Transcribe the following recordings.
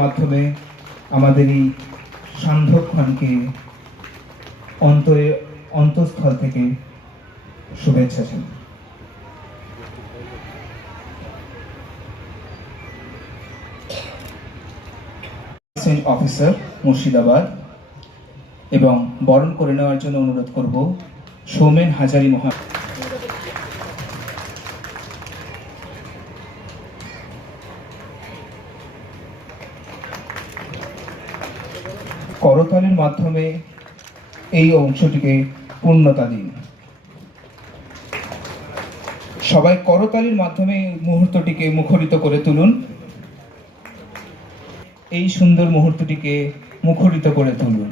মাধ্যমে আমাদের এই সান্ধ্যক্ষণকে অন্তঃস্থল থেকে শুভেচ্ছা জানাই। অফিসার মুর্শিদাবাদ এবং বরণ করে নেওয়ার জন্য অনুরোধ করব সৌমেন হাজারি মহা। করতালির মাধ্যমে এই অংশটিকে পূর্ণতা দিন। সবাই করতালির মাধ্যমে মুহূর্তটিকে মুখরিত করে তুলুন। এই সুন্দর মুহূর্তটিকে মুখরিত করে তুলুন।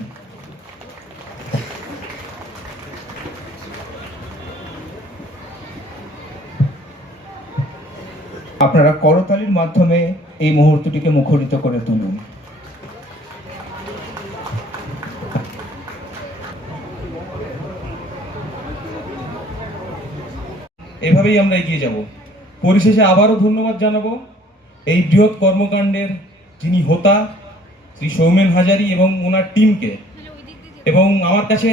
আপনারা করতালির মাধ্যমে এই মুহূর্তটিকে মুখরিত করে তুলুন। এভাবেই আমরা এগিয়ে যাব। পরিশেষে আবারও ধন্যবাদ জানাবো এই বৃহৎ কর্মকাণ্ডের যিনি হোতা শ্রী সৌমেন হাজারি এবং ওনার টিমকে। এবং আমার কাছে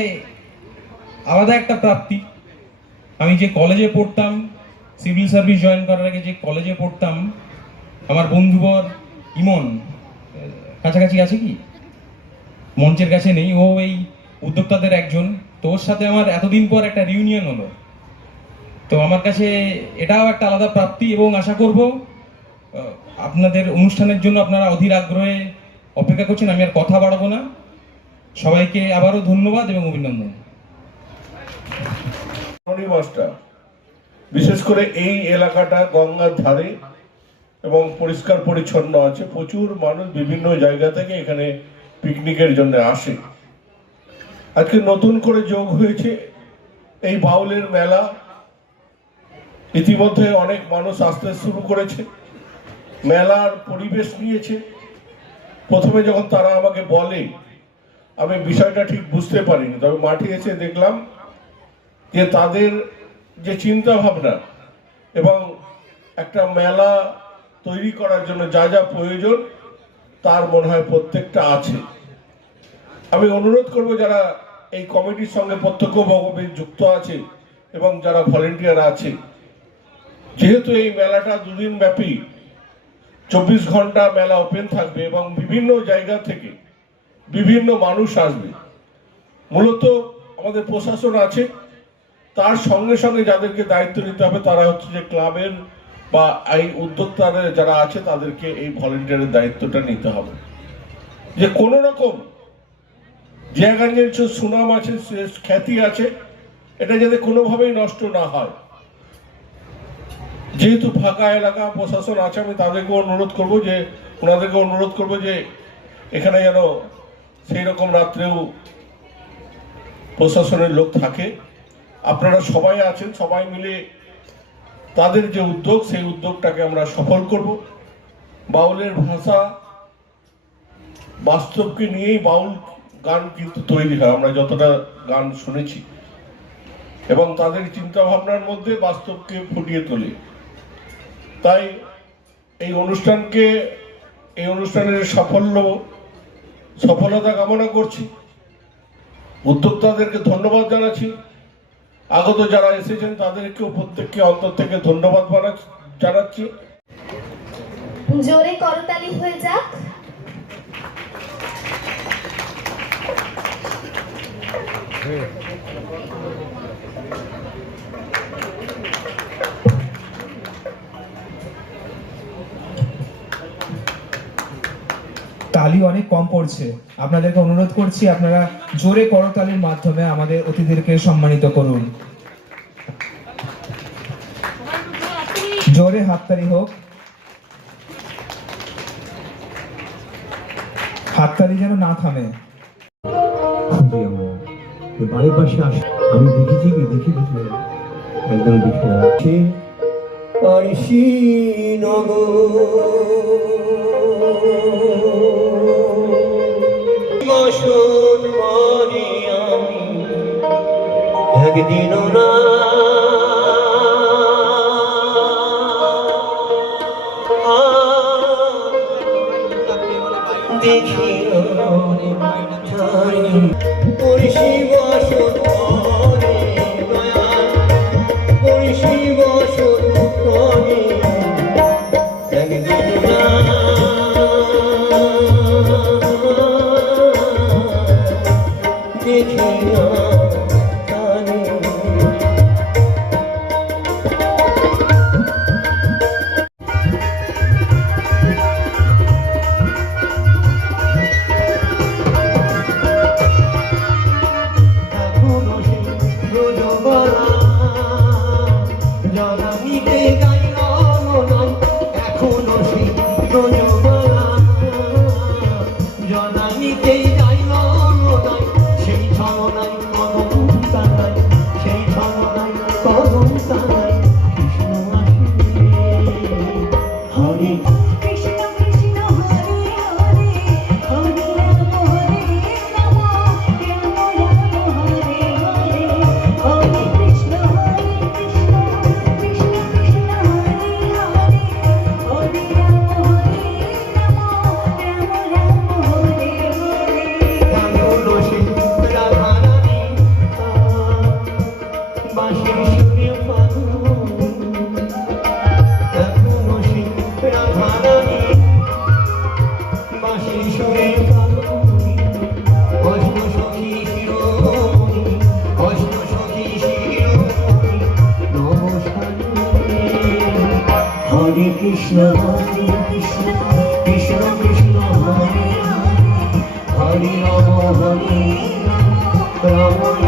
আলাদা একটা প্রাপ্তি, আমি যে কলেজে পড়তাম, সিভিল সার্ভিস জয়েন করার আগে যে কলেজে পড়তাম, আমার বন্ধুবর ইমন কাছাকাছি আছে কি, মঞ্চের কাছে নেই, ও এই উদ্যোক্তাদের একজন। তো ওর সাথে আমার এতদিন পর একটা রিউনিয়ন হলো। তো আমার কাছে এটাও একটা আলাদা প্রাপ্তি এবং আশা করব আপনাদের অনুষ্ঠানের জন্য আপনারা অধীর আগ্রহে অপেক্ষা করছেন। আমি আর কথা বাড়াবো না। সবাইকে আবারও ধন্যবাদ এবং অভিনন্দন। বিশেষ করে এই এলাকাটা গঙ্গার ধারে এবং পরিষ্কার পরিচ্ছন্ন আছে। প্রচুর মানুষ বিভিন্ন জায়গা থেকে এখানে পিকনিকের জন্য আসে। আজকে নতুন করে যোগ হয়েছে এই বাউলের মেলা। ইতিমধ্যে অনেক মানুষ আসতে শুরু করেছে, মেলার পরিবেশ নিয়েছে। প্রথমে যখন তারা আমাকে বলে, আমি বিষয়টা ঠিক বুঝতে পারিনি, তবে মাঠে এসে দেখলাম যে তাদের যে চিন্তা ভাবনা এবং একটা মেলা তৈরি করার জন্য যা যা প্রয়োজন তার মনে হয় প্রত্যেকটা আছে। আমি অনুরোধ করব যারা এই কমিটির সঙ্গে প্রত্যক্ষভাবে যুক্ত আছে এবং যারা ভলেন্টিয়ার আছে, যেহেতু এই মেলাটা দুদিন ব্যাপী 24 ঘন্টা মেলা ওপেন থাকবে এবং বিভিন্ন জায়গা থেকে বিভিন্ন মানুষ আসবে। মূলত আমাদের প্রশাসন আছে, তার সঙ্গে সঙ্গে যাদেরকে দায়িত্ব নিতে হবে তারা হচ্ছে যে ক্লাবের বা এই উদ্যোক্তারা যারা আছে তাদেরকে এই ভলেন্টিয়ারের দায়িত্বটা নিতে হবে। যে কোনো রকম জায়গার যে সুনাম আছে, খ্যাতি আছে, এটা যাতে কোনোভাবেই নষ্ট না হয়। যেহেতু ফাঁকা এলাকা, প্রশাসন আছে, আমি তাদেরকে অনুরোধ করব যে ওনাদেরকে অনুরোধ করব যে এখানে যেন সেই রকম রাত্রেও প্রশাসনের লোক থাকে। আপনারা সবাই আছেন, সবাই মিলে তাদের যে উদ্যোগ সেই উদ্যোগটাকে আমরা সফল করব। বাউলের ভাষা বাস্তবকে নিয়েই বাউল গান কিন্তু তৈরি হয়, আমরা যতটা গান শুনেছি, এবং তাদের চিন্তা ভাবনার মধ্যে বাস্তবকে ফুটিয়ে তোলে। তাই এই অনুষ্ঠানের সফলতা কামনা করছি। উদ্যোক্তাদেরকে ধন্যবাদ জানাচ্ছি। আগত যারা এসেছেন তাদেরকেও প্রত্যেককে অন্তর থেকে ধন্যবাদ জানাচ্ছি। জোরে করতালি হয়ে যাক। তালি অনেক কম পড়ছে, আপনাদেরকে অনুরোধ করছি আপনারা জোরে করতালির মাধ্যমে আমাদের অতিথিদেরকে সম্মানিত করুন। জোরে হাততালি হোক, হাততালি যেন না থামে। বাড়ির পাশে আসে, আমি দেখেছি একদম দেখে যাচ্ছে একদিন না দেখি করি শিব করে দয়া করি শিব করে একদিন দেখি Hare Krishna, Krishna Krishna, Hare Hare, Hare Rama, Hare Rama, Rama